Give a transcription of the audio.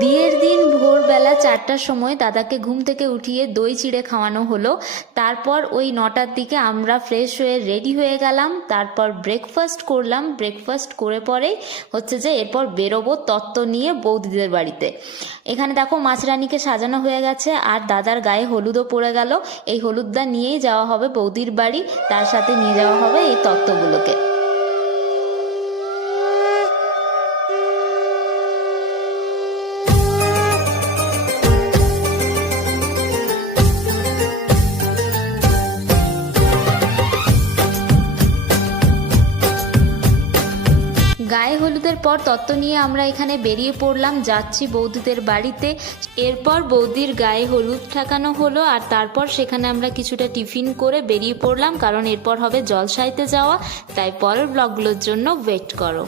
বিয়ের দিন ভোরবেলা 4টার সময় দাদাকে ঘুম থেকে উঠিয়ে দই চিড়ে খাওয়ানো হলো। তারপর ওই 9টার দিকে আমরা ফ্রেশ হয়ে রেডি হয়ে গেলাম। তারপর ব্রেকফাস্ট করলাম। ব্রেকফাস্ট করে পরেই হচ্ছে যে এরপর বেরোবো তত্ত্ব নিয়ে বৌদিদের বাড়িতে। এখানে দেখো মাছরানিকে সাজানো হয়ে গেছে আর দাদার গায়ে হলুদও পড়ে গেল। এই হলুদটা নিয়েই যাওয়া হবে বৌদির বাড়ি, তার সাথে নিয়ে যাওয়া হবে এই তত্ত্বগুলোকে। গায়ে হলুদের পর তত্ত্ব নিয়ে আমরা এখানে বেরিয়ে পড়লাম, যাচ্ছি বৌদিদের বাড়িতে। এরপর বৌদির গায়ে হলুদ ঠেকানো হলো আর তারপর সেখানে আমরা কিছুটা টিফিন করে বেরিয়ে পড়লাম, কারণ এরপর হবে জলসাইতে যাওয়া। তাই পরের ব্লগগুলোর জন্য ওয়েট করো।